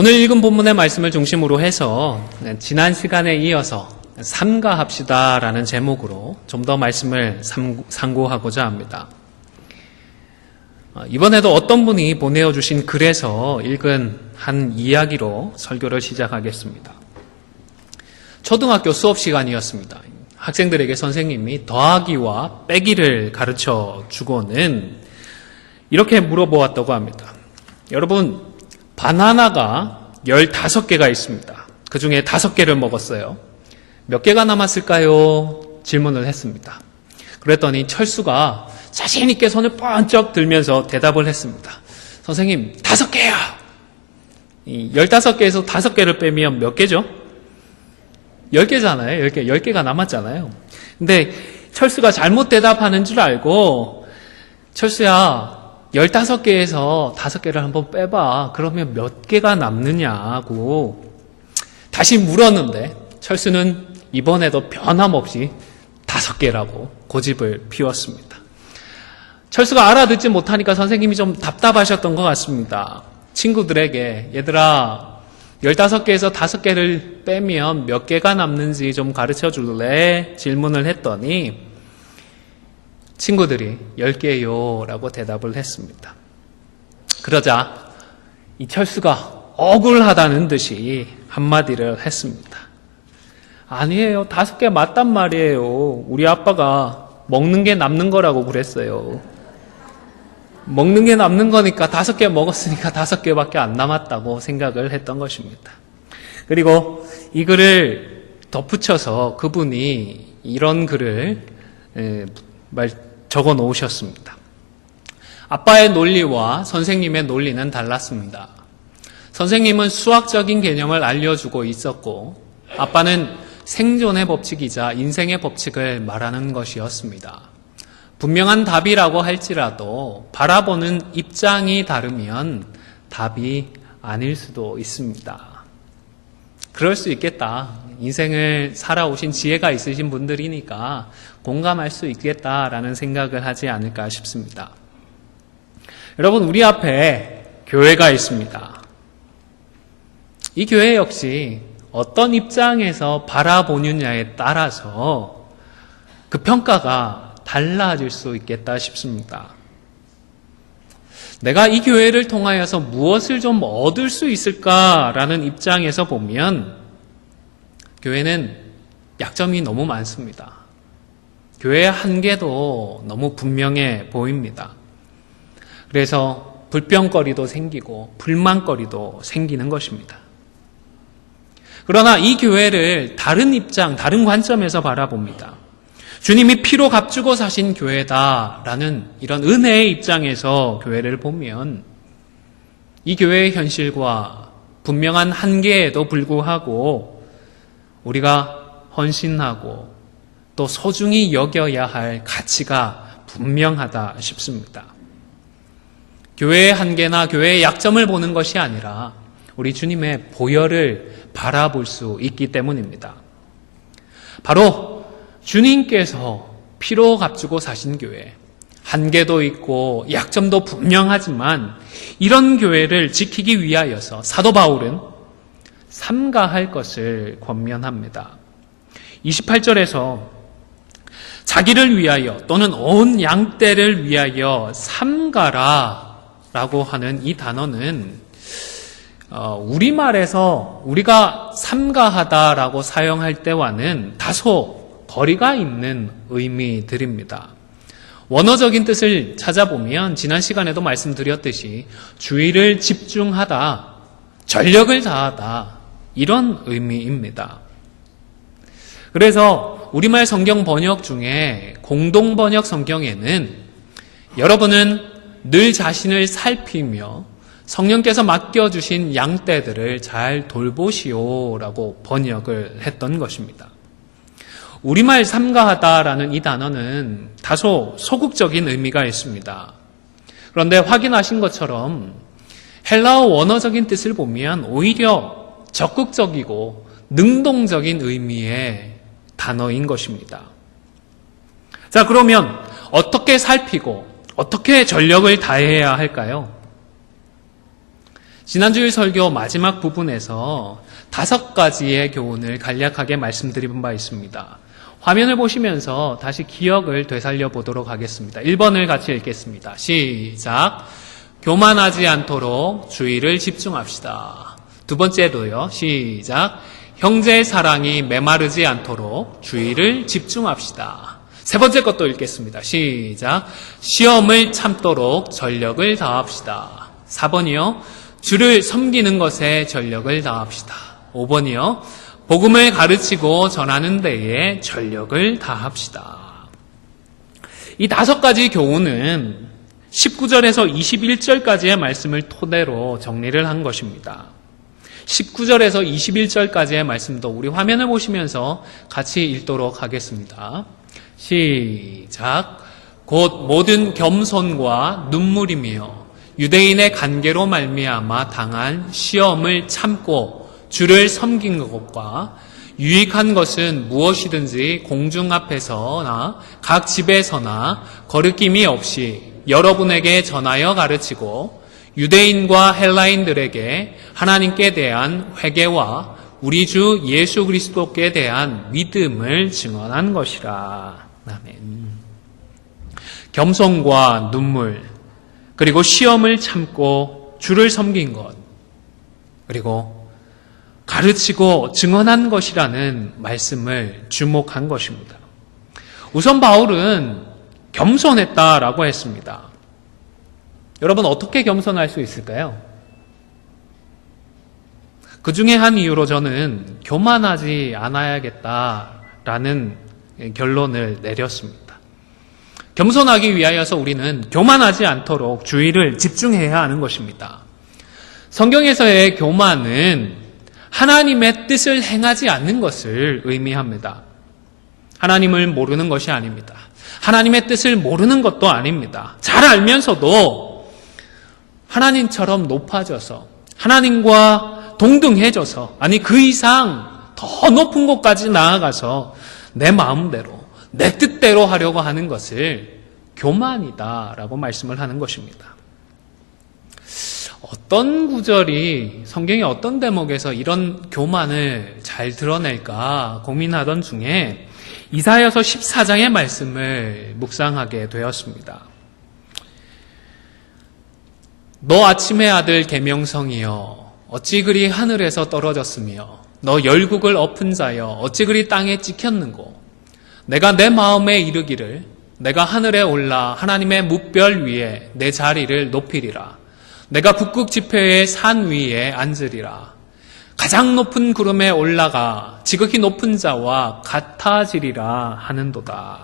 오늘 읽은 본문의 말씀을 중심으로 해서 지난 시간에 이어서 삼가합시다라는 제목으로 좀 더 말씀을 상고하고자 합니다. 이번에도 어떤 분이 보내주신 글에서 읽은 한 이야기로 설교를 시작하겠습니다. 초등학교 수업 시간이었습니다. 학생들에게 선생님이 더하기와 빼기를 가르쳐 주고는 이렇게 물어보았다고 합니다. 여러분, 바나나가 15개가 있습니다. 그 중에 5개를 먹었어요. 몇 개가 남았을까요? 질문을 했습니다. 그랬더니 철수가 자신 있게 손을 번쩍 들면서 대답을 했습니다. 선생님, 5개요. 15개에서 5개를 빼면 몇 개죠? 10개잖아요. 10개가 남았잖아요. 근데 철수가 잘못 대답하는 줄 알고, 철수야, 15개에서 5개를 한번 빼봐. 그러면 몇 개가 남느냐고 다시 물었는데, 철수는 이번에도 변함없이 5개라고 고집을 피웠습니다. 철수가 알아듣지 못하니까 선생님이 좀 답답하셨던 것 같습니다. 친구들에게, 얘들아, 15개에서 5개를 빼면 몇 개가 남는지 좀 가르쳐 줄래? 질문을 했더니 친구들이 10개요 라고 대답을 했습니다. 그러자 이 철수가 억울하다는 듯이 한마디를 했습니다. 아니에요. 5개 맞단 말이에요. 우리 아빠가 먹는 게 남는 거라고 그랬어요. 먹는 게 남는 거니까 5개 먹었으니까 5개밖에 안 남았다고 생각을 했던 것입니다. 그리고 이 글을 덧붙여서 그분이 이런 글을 적어 놓으셨습니다. 아빠의 논리와 선생님의 논리는 달랐습니다. 선생님은 수학적인 개념을 알려주고 있었고, 아빠는 생존의 법칙이자 인생의 법칙을 말하는 것이었습니다. 분명한 답이라고 할지라도 바라보는 입장이 다르면 답이 아닐 수도 있습니다. 그럴 수 있겠다. 인생을 살아오신 지혜가 있으신 분들이니까 공감할 수 있겠다라는 생각을 하지 않을까 싶습니다. 여러분, 우리 앞에 교회가 있습니다. 이 교회 역시 어떤 입장에서 바라보느냐에 따라서 그 평가가 달라질 수 있겠다 싶습니다. 내가 이 교회를 통하여서 무엇을 좀 얻을 수 있을까라는 입장에서 보면 교회는 약점이 너무 많습니다. 교회의 한계도 너무 분명해 보입니다. 그래서 불평거리도 생기고 불만거리도 생기는 것입니다. 그러나 이 교회를 다른 입장, 다른 관점에서 바라봅니다. 주님이 피로 값주고 사신 교회다라는 이런 은혜의 입장에서 교회를 보면 이 교회의 현실과 분명한 한계에도 불구하고 우리가 헌신하고 또 소중히 여겨야 할 가치가 분명하다 싶습니다. 교회의 한계나 교회의 약점을 보는 것이 아니라 우리 주님의 보혈을 바라볼 수 있기 때문입니다. 바로 주님께서 피로 값주고 사신 교회, 한계도 있고 약점도 분명하지만 이런 교회를 지키기 위하여서 사도 바울은 삼가할 것을 권면합니다. 28절에서 자기를 위하여 또는 온 양떼를 위하여 삼가라 라고 하는 이 단어는 우리말에서 우리가 삼가하다라고 사용할 때와는 다소 거리가 있는 의미들입니다. 원어적인 뜻을 찾아보면 지난 시간에도 말씀드렸듯이 주의를 집중하다, 전력을 다하다 이런 의미입니다. 그래서 우리말 성경 번역 중에 공동 번역 성경에는 여러분은 늘 자신을 살피며 성령께서 맡겨주신 양떼들을 잘 돌보시오라고 번역을 했던 것입니다. 우리말 삼가하다라는 이 단어는 다소 소극적인 의미가 있습니다. 그런데 확인하신 것처럼 헬라어 원어적인 뜻을 보면 오히려 적극적이고 능동적인 의미의 단어인 것입니다. 자, 그러면 어떻게 살피고 어떻게 전력을 다해야 할까요? 지난주일 설교 마지막 부분에서 5가지의 교훈을 간략하게 말씀드린 바 있습니다. 화면을 보시면서 다시 기억을 되살려 보도록 하겠습니다. 1번을 같이 읽겠습니다. 시작. 교만하지 않도록 주의를 집중합시다. 두 번째도요. 시작. 형제의 사랑이 메마르지 않도록 주의를 집중합시다. 세 번째 것도 읽겠습니다. 시작. 시험을 참도록 전력을 다합시다. 4번이요. 주를 섬기는 것에 전력을 다합시다. 5번이요. 복음을 가르치고 전하는 데에 전력을 다합시다. 이 5가지 교훈은 19절에서 21절까지의 말씀을 토대로 정리를 한 것입니다. 19절에서 21절까지의 말씀도 우리 화면을 보시면서 같이 읽도록 하겠습니다. 시작. 곧 모든 겸손과 눈물이며 유대인의 관계로 말미암아 당한 시험을 참고 주를 섬긴 것과 유익한 것은 무엇이든지 공중 앞에서나 각 집에서나 거리낌이 없이 여러분에게 전하여 가르치고 유대인과 헬라인들에게 하나님께 대한 회개와 우리 주 예수 그리스도께 대한 믿음을 증언한 것이라. 아멘. 겸손과 눈물, 그리고 시험을 참고 주를 섬긴 것, 그리고 가르치고 증언한 것이라는 말씀을 주목한 것입니다. 우선 바울은 겸손했다라고 했습니다. 여러분, 어떻게 겸손할 수 있을까요? 그 중에 한 이유로 저는 교만하지 않아야겠다라는 결론을 내렸습니다. 겸손하기 위하여서 우리는 교만하지 않도록 주의를 집중해야 하는 것입니다. 성경에서의 교만은 하나님의 뜻을 행하지 않는 것을 의미합니다. 하나님을 모르는 것이 아닙니다. 하나님의 뜻을 모르는 것도 아닙니다. 잘 알면서도 하나님처럼 높아져서 하나님과 동등해져서, 아니 그 이상 더 높은 곳까지 나아가서 내 마음대로 내 뜻대로 하려고 하는 것을 교만이다라고 말씀을 하는 것입니다. 어떤 구절이 성경의 어떤 대목에서 이런 교만을 잘 드러낼까 고민하던 중에 이사야서 14장의 말씀을 묵상하게 되었습니다. 너 아침의 아들 계명성이여 어찌 그리 하늘에서 떨어졌으며 너 열국을 엎은 자여 어찌 그리 땅에 찍혔는고 내가 내 마음에 이르기를 내가 하늘에 올라 하나님의 뭇별 위에 내 자리를 높이리라. 내가 북극 지폐의 산 위에 앉으리라. 가장 높은 구름에 올라가 지극히 높은 자와 같아지리라 하는도다.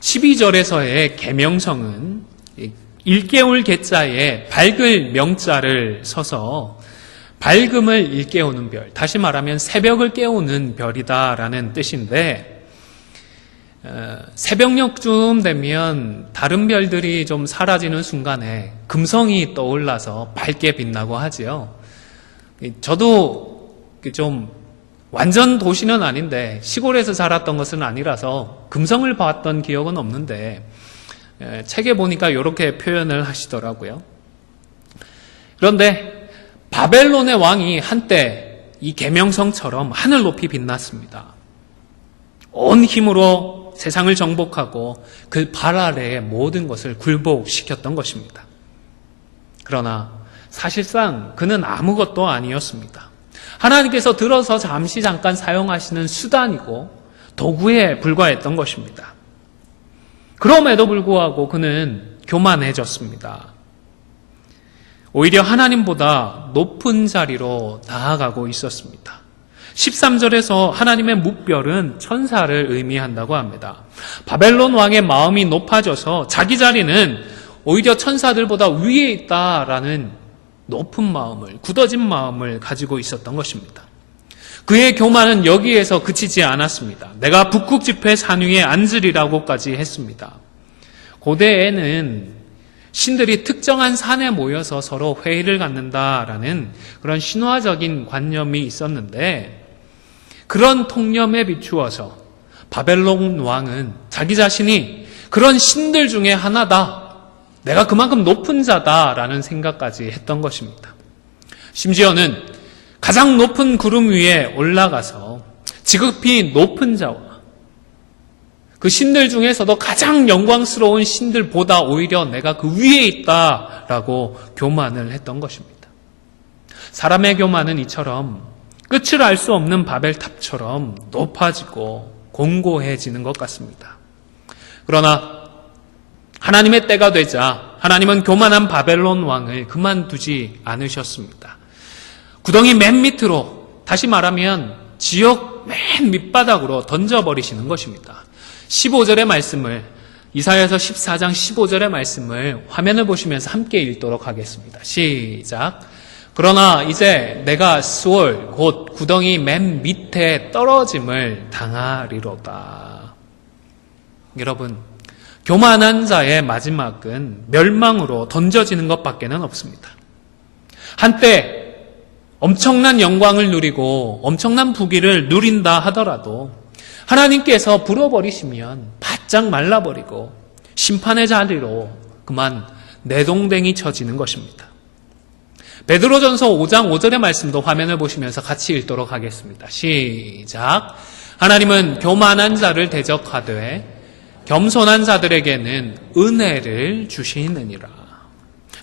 12절에서의 계명성은 일깨울 개자에 밝을 명자를 써서 밝음을 일깨우는 별, 다시 말하면 새벽을 깨우는 별이다라는 뜻인데, 새벽녘쯤 되면 다른 별들이 좀 사라지는 순간에 금성이 떠올라서 밝게 빛나고 하지요. 저도 좀 완전 도시는 아닌데 시골에서 자랐던 것은 아니라서 금성을 봤던 기억은 없는데 책에 보니까 이렇게 표현을 하시더라고요. 그런데 바벨론의 왕이 한때 이 계명성처럼 하늘 높이 빛났습니다. 온 힘으로 세상을 정복하고 그 발 아래의 모든 것을 굴복시켰던 것입니다. 그러나 사실상 그는 아무것도 아니었습니다. 하나님께서 들어서 잠깐 사용하시는 수단이고 도구에 불과했던 것입니다. 그럼에도 불구하고 그는 교만해졌습니다. 오히려 하나님보다 높은 자리로 나아가고 있었습니다. 13절에서 하나님의 뭇별은 천사를 의미한다고 합니다. 바벨론 왕의 마음이 높아져서 자기 자리는 오히려 천사들보다 위에 있다라는 높은 마음을, 굳어진 마음을 가지고 있었던 것입니다. 그의 교만은 여기에서 그치지 않았습니다. 내가 북극 지폐 산 위에 앉으리라고까지 했습니다. 고대에는 신들이 특정한 산에 모여서 서로 회의를 갖는다라는 그런 신화적인 관념이 있었는데, 그런 통념에 비추어서 바벨론 왕은 자기 자신이 그런 신들 중에 하나다 내가 그만큼 높은 자다라는 생각까지 했던 것입니다. 심지어는 가장 높은 구름 위에 올라가서 지극히 높은 자와 그 신들 중에서도 가장 영광스러운 신들보다 오히려 내가 그 위에 있다라고 교만을 했던 것입니다. 사람의 교만은 이처럼 끝을 알 수 없는 바벨탑처럼 높아지고 공고해지는 것 같습니다. 그러나 하나님의 때가 되자 하나님은 교만한 바벨론 왕을 그만두지 않으셨습니다. 구덩이 맨 밑으로, 다시 말하면 지옥 맨 밑바닥으로 던져버리시는 것입니다. 15절의 말씀을, 이사야서 14장 15절의 말씀을 화면을 보시면서 함께 읽도록 하겠습니다. 시작. 그러나 이제 내가 스올 곧 구덩이 맨 밑에 떨어짐을 당하리로다. 여러분, 교만한 자의 마지막은 멸망으로 던져지는 것밖에는 없습니다. 한때 엄청난 영광을 누리고 엄청난 부귀를 누린다 하더라도 하나님께서 불어버리시면 바짝 말라버리고 심판의 자리로 그만 내동댕이 쳐지는 것입니다. 베드로전서 5장 5절의 말씀도 화면을 보시면서 같이 읽도록 하겠습니다. 시작. 하나님은 교만한 자를 대적하되 겸손한 자들에게는 은혜를 주시느니라.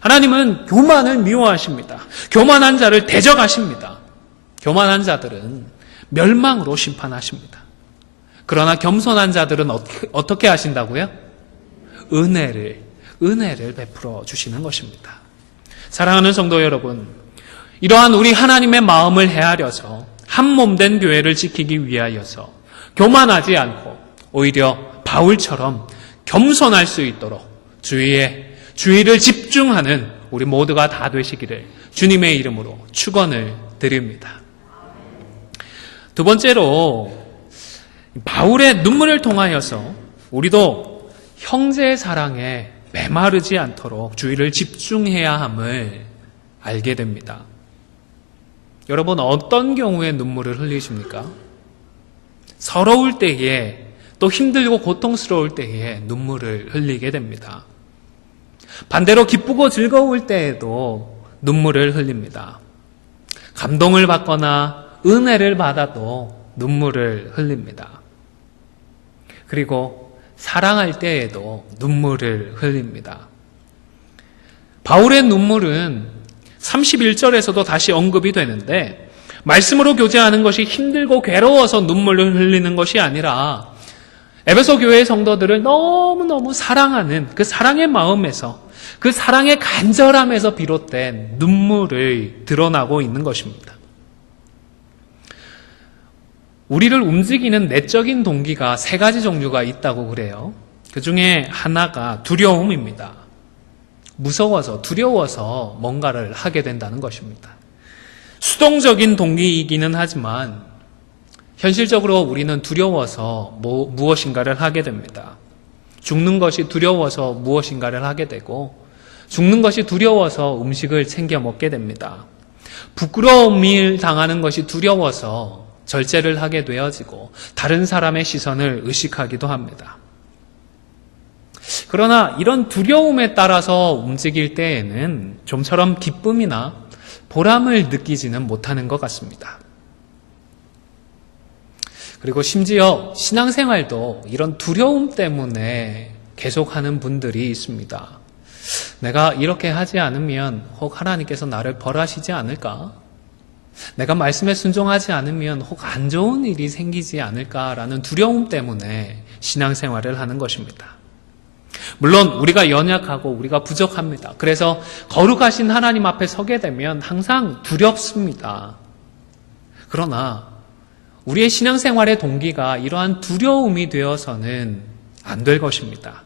하나님은 교만을 미워하십니다. 교만한 자를 대적하십니다. 교만한 자들은 멸망으로 심판하십니다. 그러나 겸손한 자들은 어떻게 하신다고요? 은혜를 베풀어 주시는 것입니다. 사랑하는 성도 여러분, 이러한 우리 하나님의 마음을 헤아려서 한 몸 된 교회를 지키기 위하여서 교만하지 않고 오히려 바울처럼 겸손할 수 있도록 주의를 집중하는 우리 모두가 다 되시기를 주님의 이름으로 축원을 드립니다. 두 번째로 바울의 눈물을 통하여서 우리도 형제의 사랑에 메마르지 않도록 주의를 집중해야 함을 알게 됩니다. 여러분, 어떤 경우에 눈물을 흘리십니까? 서러울 때에, 또 힘들고 고통스러울 때에 눈물을 흘리게 됩니다. 반대로 기쁘고 즐거울 때에도 눈물을 흘립니다. 감동을 받거나 은혜를 받아도 눈물을 흘립니다. 그리고 사랑할 때에도 눈물을 흘립니다. 바울의 눈물은 31절에서도 다시 언급이 되는데, 말씀으로 교제하는 것이 힘들고 괴로워서 눈물을 흘리는 것이 아니라 에베소 교회의 성도들을 너무너무 사랑하는 그 사랑의 마음에서, 그 사랑의 간절함에서 비롯된 눈물을 드러나고 있는 것입니다. 우리를 움직이는 내적인 동기가 세 가지 종류가 있다고 그래요. 그 중에 하나가 두려움입니다. 무서워서, 두려워서 뭔가를 하게 된다는 것입니다. 수동적인 동기이기는 하지만 현실적으로 우리는 두려워서 무엇인가를 하게 됩니다. 죽는 것이 두려워서 무엇인가를 하게 되고, 죽는 것이 두려워서 음식을 챙겨 먹게 됩니다. 부끄러움을 당하는 것이 두려워서 절제를 하게 되어지고 다른 사람의 시선을 의식하기도 합니다. 그러나 이런 두려움에 따라서 움직일 때에는 좀처럼 기쁨이나 보람을 느끼지는 못하는 것 같습니다. 그리고 심지어 신앙생활도 이런 두려움 때문에 계속하는 분들이 있습니다. 내가 이렇게 하지 않으면 혹 하나님께서 나를 벌하시지 않을까? 내가 말씀에 순종하지 않으면 혹 안 좋은 일이 생기지 않을까라는 두려움 때문에 신앙생활을 하는 것입니다. 물론 우리가 연약하고 우리가 부족합니다. 그래서 거룩하신 하나님 앞에 서게 되면 항상 두렵습니다. 그러나 우리의 신앙생활의 동기가 이러한 두려움이 되어서는 안 될 것입니다.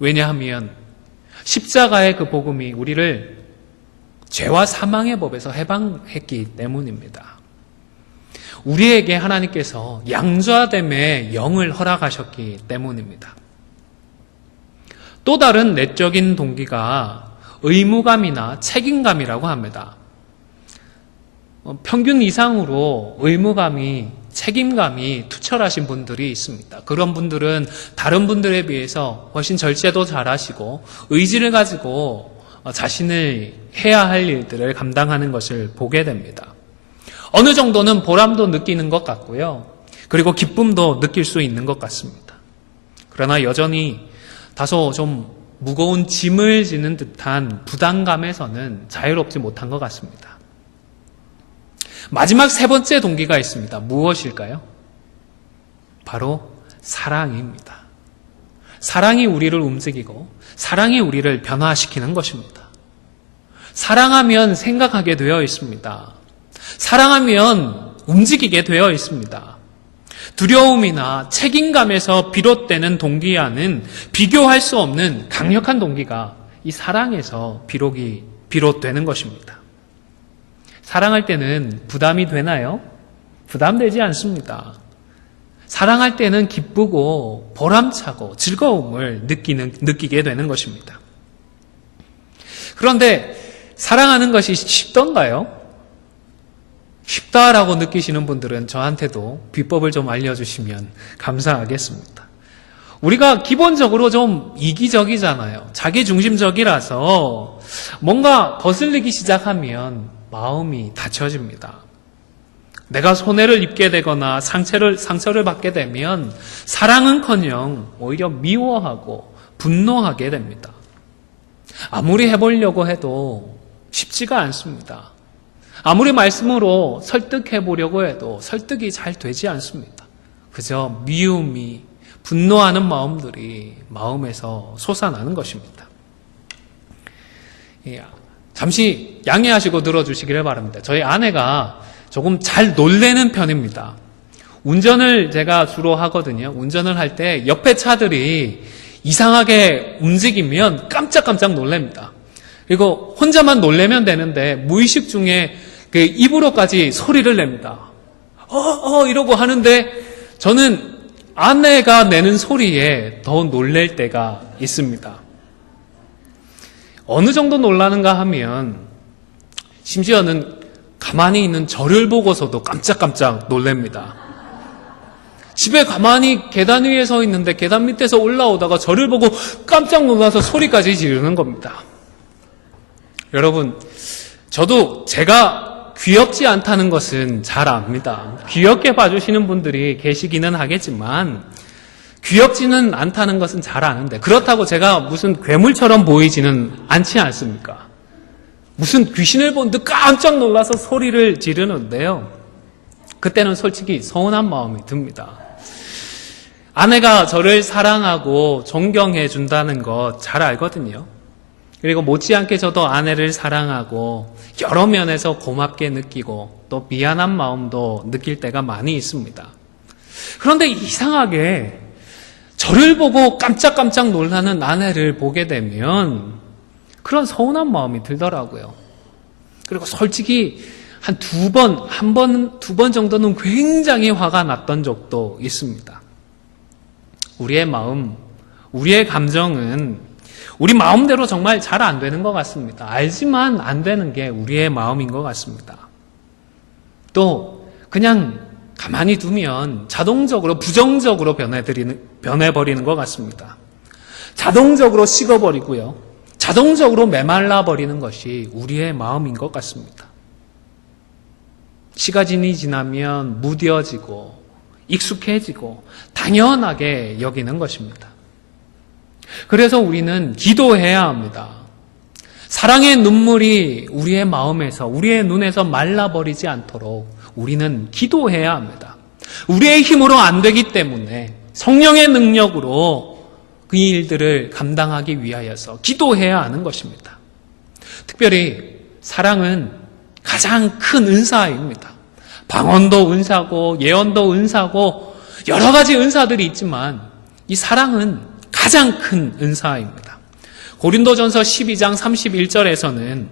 왜냐하면 십자가의 그 복음이 우리를 죄와 사망의 법에서 해방했기 때문입니다. 우리에게 하나님께서 양자됨의 영을 허락하셨기 때문입니다. 또 다른 내적인 동기가 의무감이나 책임감이라고 합니다. 평균 이상으로 의무감이 책임감이 투철하신 분들이 있습니다. 그런 분들은 다른 분들에 비해서 훨씬 절제도 잘하시고 의지를 가지고 자신을 해야 할 일들을 감당하는 것을 보게 됩니다. 어느 정도는 보람도 느끼는 것 같고요. 그리고 기쁨도 느낄 수 있는 것 같습니다. 그러나 여전히 다소 좀 무거운 짐을 지는 듯한 부담감에서는 자유롭지 못한 것 같습니다. 마지막 세 번째 동기가 있습니다. 무엇일까요? 바로 사랑입니다. 사랑이 우리를 움직이고 사랑이 우리를 변화시키는 것입니다. 사랑하면 생각하게 되어 있습니다. 사랑하면 움직이게 되어 있습니다. 두려움이나 책임감에서 비롯되는 동기와는 비교할 수 없는 강력한 동기가 이 사랑에서 비롯되는 것입니다. 사랑할 때는 부담이 되나요? 부담되지 않습니다. 사랑할 때는 기쁘고 보람차고 즐거움을 느끼게 되는 것입니다. 그런데 사랑하는 것이 쉽던가요? 쉽다라고 느끼시는 분들은 저한테도 비법을 좀 알려주시면 감사하겠습니다. 우리가 기본적으로 좀 이기적이잖아요. 자기중심적이라서 뭔가 거슬리기 시작하면 마음이 닫혀집니다. 내가 손해를 입게 되거나 상처를 받게 되면 사랑은커녕 오히려 미워하고 분노하게 됩니다. 아무리 해보려고 해도 쉽지가 않습니다. 아무리 말씀으로 설득해보려고 해도 설득이 잘 되지 않습니다. 그저 미움이, 분노하는 마음들이 마음에서 솟아나는 것입니다. 잠시 양해하시고 들어주시기를 바랍니다. 저희 아내가 조금 잘 놀래는 편입니다. 운전을 제가 주로 하거든요. 운전을 할 때 옆에 차들이 이상하게 움직이면 깜짝깜짝 놀랍니다. 그리고 혼자만 놀래면 되는데 무의식 중에 그 입으로까지 소리를 냅니다. 이러고 하는데 저는 아내가 내는 소리에 더 놀랄 때가 있습니다. 어느 정도 놀라는가 하면 심지어는 가만히 있는 저를 보고서도 깜짝깜짝 놀랍니다. 집에 가만히 계단 위에 서 있는데 계단 밑에서 올라오다가 저를 보고 깜짝 놀라서 소리까지 지르는 겁니다. 여러분, 저도 제가 귀엽지 않다는 것은 잘 압니다. 귀엽게 봐주시는 분들이 계시기는 하겠지만 귀엽지는 않다는 것은 잘 아는데 그렇다고 제가 무슨 괴물처럼 보이지는 않지 않습니까? 무슨 귀신을 본 듯 깜짝 놀라서 소리를 지르는데요. 그때는 솔직히 서운한 마음이 듭니다. 아내가 저를 사랑하고 존경해 준다는 것 잘 알거든요. 그리고 못지않게 저도 아내를 사랑하고 여러 면에서 고맙게 느끼고 또 미안한 마음도 느낄 때가 많이 있습니다. 그런데 이상하게 저를 보고 깜짝깜짝 놀라는 아내를 보게 되면 그런 서운한 마음이 들더라고요. 그리고 솔직히 두 번 정도는 굉장히 화가 났던 적도 있습니다. 우리의 마음, 우리의 감정은 우리 마음대로 정말 잘 안 되는 것 같습니다. 알지만 안 되는 게 우리의 마음인 것 같습니다. 또 그냥 가만히 두면 자동적으로 부정적으로 변해버리는 것 같습니다. 자동적으로 식어버리고요. 자동적으로 메말라버리는 것이 우리의 마음인 것 같습니다. 시간이 지나면 무뎌지고 익숙해지고 당연하게 여기는 것입니다. 그래서 우리는 기도해야 합니다. 사랑의 눈물이 우리의 마음에서, 우리의 눈에서 말라버리지 않도록 우리는 기도해야 합니다. 우리의 힘으로 안 되기 때문에 성령의 능력으로 그 일들을 감당하기 위하여서 기도해야 하는 것입니다. 특별히 사랑은 가장 큰 은사입니다. 방언도 은사고 예언도 은사고 여러 가지 은사들이 있지만 이 사랑은 가장 큰 은사입니다. 고린도전서 12장 31절에서는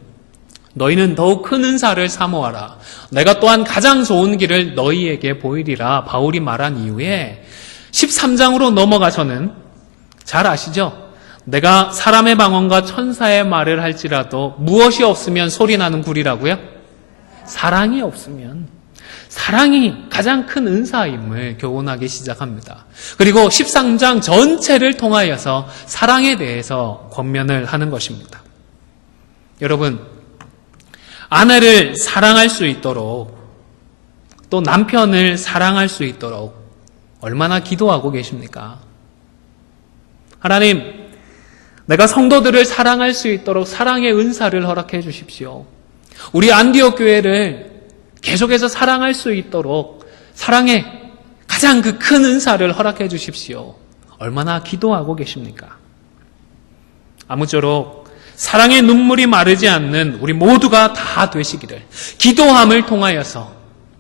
너희는 더욱 큰 은사를 사모하라. 내가 또한 가장 좋은 길을 너희에게 보이리라. 바울이 말한 이후에 13장으로 넘어가서는 잘 아시죠? 내가 사람의 방언과 천사의 말을 할지라도 무엇이 없으면 소리나는 굴이라고요? 사랑이 없으면. 사랑이 가장 큰 은사임을 교훈하기 시작합니다. 그리고 13장 전체를 통하여서 사랑에 대해서 권면을 하는 것입니다. 여러분, 아내를 사랑할 수 있도록 또 남편을 사랑할 수 있도록 얼마나 기도하고 계십니까? 하나님, 내가 성도들을 사랑할 수 있도록 사랑의 은사를 허락해 주십시오. 우리 안디옥 교회를 계속해서 사랑할 수 있도록 사랑의 가장 그 큰 은사를 허락해 주십시오. 얼마나 기도하고 계십니까? 아무쪼록 사랑의 눈물이 마르지 않는 우리 모두가 다 되시기를, 기도함을 통하여서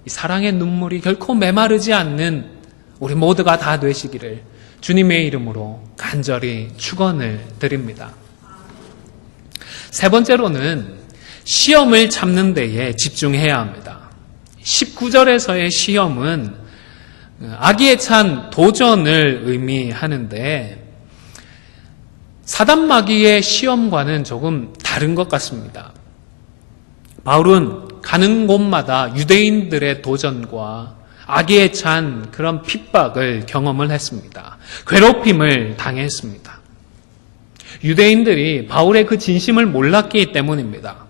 이 사랑의 눈물이 결코 메마르지 않는 우리 모두가 다 되시기를 주님의 이름으로 간절히 축원을 드립니다. 세 번째로는 시험을 참는 데에 집중해야 합니다. 19절에서의 시험은 악의에 찬 도전을 의미하는데 사단마귀의 시험과는 조금 다른 것 같습니다. 바울은 가는 곳마다 유대인들의 도전과 악의에 찬 그런 핍박을 경험을 했습니다. 괴롭힘을 당했습니다. 유대인들이 바울의 그 진심을 몰랐기 때문입니다.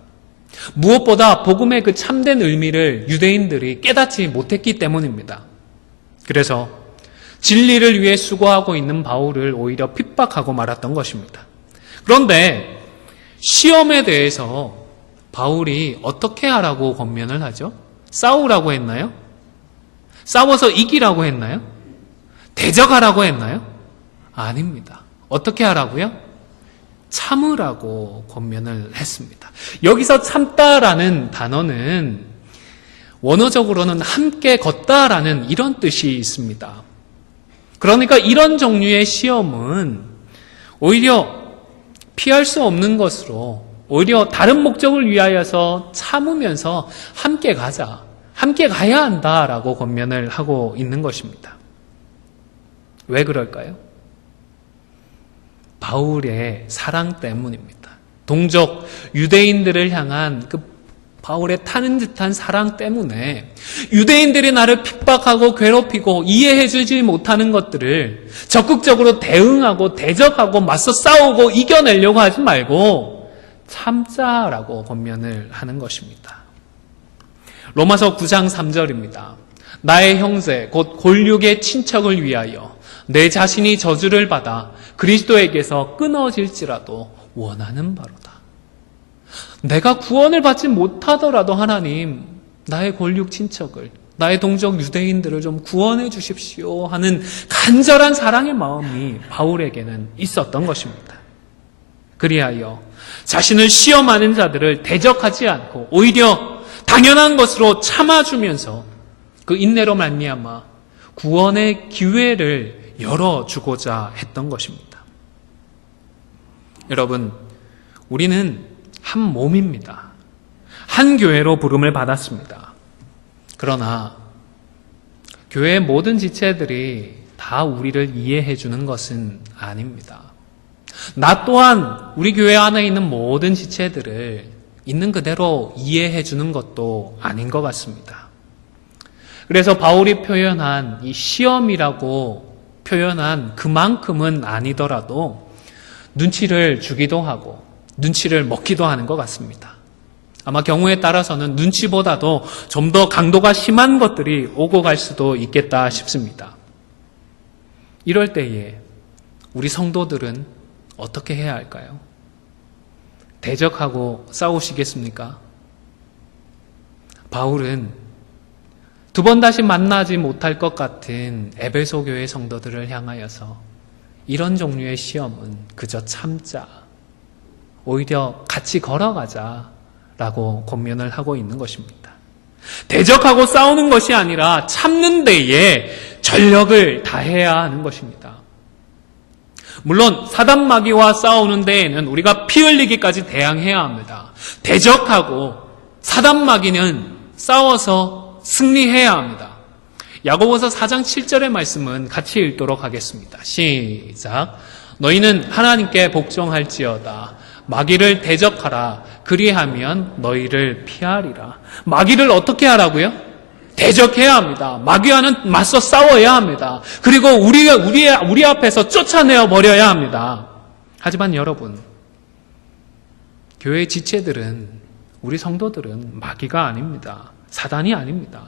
무엇보다 복음의 그 참된 의미를 유대인들이 깨닫지 못했기 때문입니다. 그래서 진리를 위해 수고하고 있는 바울을 오히려 핍박하고 말았던 것입니다. 그런데 시험에 대해서 바울이 어떻게 하라고 권면을 하죠? 싸우라고 했나요? 싸워서 이기라고 했나요? 대적하라고 했나요? 아닙니다. 어떻게 하라고요? 참으라고 권면을 했습니다. 여기서 참다라는 단어는 원어적으로는 함께 걷다라는 이런 뜻이 있습니다. 그러니까 이런 종류의 시험은 오히려 피할 수 없는 것으로, 오히려 다른 목적을 위하여서 참으면서 함께 가자, 함께 가야 한다라고 권면을 하고 있는 것입니다. 왜 그럴까요? 바울의 사랑 때문입니다. 동족 유대인들을 향한 그 바울의 타는 듯한 사랑 때문에 유대인들이 나를 핍박하고 괴롭히고 이해해주지 못하는 것들을 적극적으로 대응하고 대적하고 맞서 싸우고 이겨내려고 하지 말고 참자라고 권면을 하는 것입니다. 로마서 9장 3절입니다. 나의 형제 곧 골육의 친척을 위하여 내 자신이 저주를 받아 그리스도에게서 끊어질지라도 원하는 바로다. 내가 구원을 받지 못하더라도 하나님, 나의 골육 친척을, 나의 동족 유대인들을 좀 구원해 주십시오 하는 간절한 사랑의 마음이 바울에게는 있었던 것입니다. 그리하여 자신을 시험하는 자들을 대적하지 않고 오히려 당연한 것으로 참아주면서 그 인내로 말미암아 구원의 기회를 열어주고자 했던 것입니다. 여러분, 우리는 한 몸입니다. 한 교회로 부름을 받았습니다. 그러나 교회의 모든 지체들이 다 우리를 이해해 주는 것은 아닙니다. 나 또한 우리 교회 안에 있는 모든 지체들을 있는 그대로 이해해 주는 것도 아닌 것 같습니다. 그래서 바울이 표현한 이 시험이라고 표현한 그만큼은 아니더라도 눈치를 주기도 하고 눈치를 먹기도 하는 것 같습니다. 아마 경우에 따라서는 눈치보다도 좀 더 강도가 심한 것들이 오고 갈 수도 있겠다 싶습니다. 이럴 때에 우리 성도들은 어떻게 해야 할까요? 대적하고 싸우시겠습니까? 바울은 두 번 다시 만나지 못할 것 같은 에베소 교회 성도들을 향하여서 이런 종류의 시험은 그저 참자, 오히려 같이 걸어가자라고 권면을 하고 있는 것입니다. 대적하고 싸우는 것이 아니라 참는 데에 전력을 다해야 하는 것입니다. 물론 사단 마귀와 싸우는 데에는 우리가 피 흘리기까지 대항해야 합니다. 대적하고 사단 마귀는 싸워서 승리해야 합니다. 야고보서 4장 7절의 말씀은 같이 읽도록 하겠습니다. 시작. 너희는 하나님께 복종할지어다. 마귀를 대적하라. 그리하면 너희를 피하리라. 마귀를 어떻게 하라고요? 대적해야 합니다. 마귀와는 맞서 싸워야 합니다. 그리고 우리 앞에서 쫓아내어 버려야 합니다. 하지만 여러분, 교회 지체들은, 우리 성도들은 마귀가 아닙니다. 사단이 아닙니다.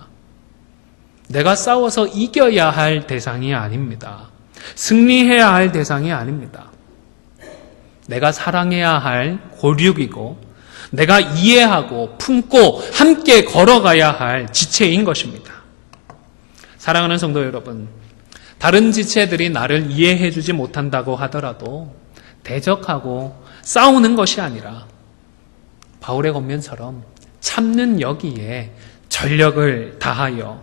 내가 싸워서 이겨야 할 대상이 아닙니다. 승리해야 할 대상이 아닙니다. 내가 사랑해야 할 고륙이고 내가 이해하고 품고 함께 걸어가야 할 지체인 것입니다. 사랑하는 성도 여러분, 다른 지체들이 나를 이해해 주지 못한다고 하더라도 대적하고 싸우는 것이 아니라 바울의 권면처럼 참는 여기에 전력을 다하여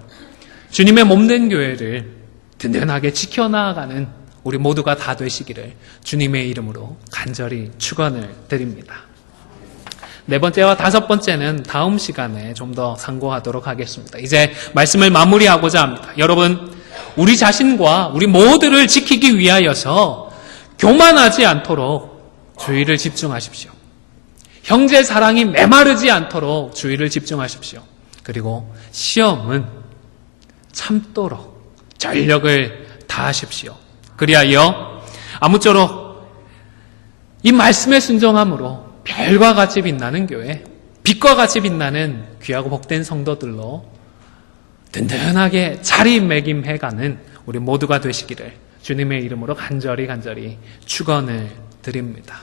주님의 몸된 교회를 든든하게 지켜나가는 우리 모두가 다 되시기를 주님의 이름으로 간절히 축원을 드립니다. 네 번째와 다섯 번째는 다음 시간에 좀 더 상고하도록 하겠습니다. 이제 말씀을 마무리하고자 합니다. 여러분, 우리 자신과 우리 모두를 지키기 위하여서 교만하지 않도록 주의를 집중하십시오. 형제 사랑이 메마르지 않도록 주의를 집중하십시오. 그리고 시험은 참도록 전력을 다하십시오. 그리하여 아무쪼록 이 말씀에 순종함으로 별과 같이 빛나는 교회, 빛과 같이 빛나는 귀하고 복된 성도들로 든든하게 자리매김해가는 우리 모두가 되시기를 주님의 이름으로 간절히 축원을 드립니다.